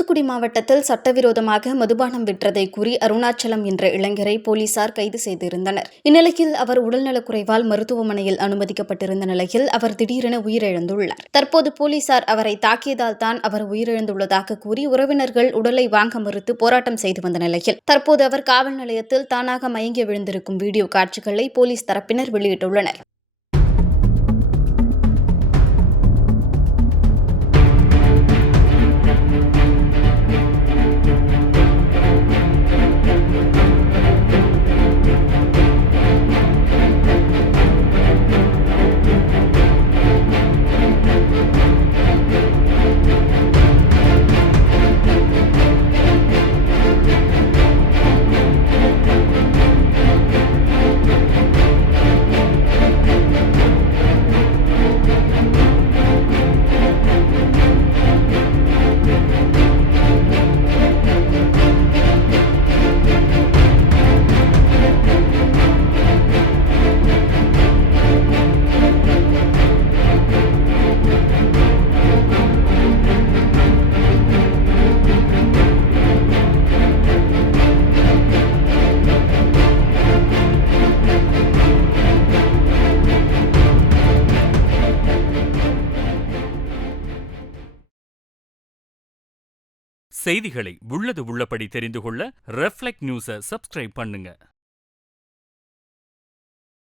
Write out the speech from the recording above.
தூத்துக்குடி மாவட்டத்தில் சட்டவிரோதமாக மதுபானம் விற்றதை கூறி அருணாச்சலம் என்ற இளைஞரை போலீசார் கைது செய்திருந்தனர். இந்நிலையில் அவர் உடல்நலக்குறைவால் மருத்துவமனையில் அனுமதிக்கப்பட்டிருந்த நிலையில் அவர் திடீரென உயிரிழந்துள்ளார். தற்போது போலீசார் அவரை தாக்கியதால் தான் அவர் உயிரிழந்துள்ளதாக கூறி உறவினர்கள் உடலை வாங்க மறுத்து போராட்டம் செய்து வந்த நிலையில் தற்போது அவர் காவல் நிலையத்தில் தானாக மயங்கி விழுந்திருக்கும் வீடியோ காட்சிகளை போலீஸ் தரப்பினர் வெளியிட்டுள்ளனர். செய்திகளை உள்ளது உள்ளபடி தெரிந்து கொள்ள ரெஃப்ளெக்ட் நியூஸை சப்ஸ்கிரைப் பண்ணுங்க.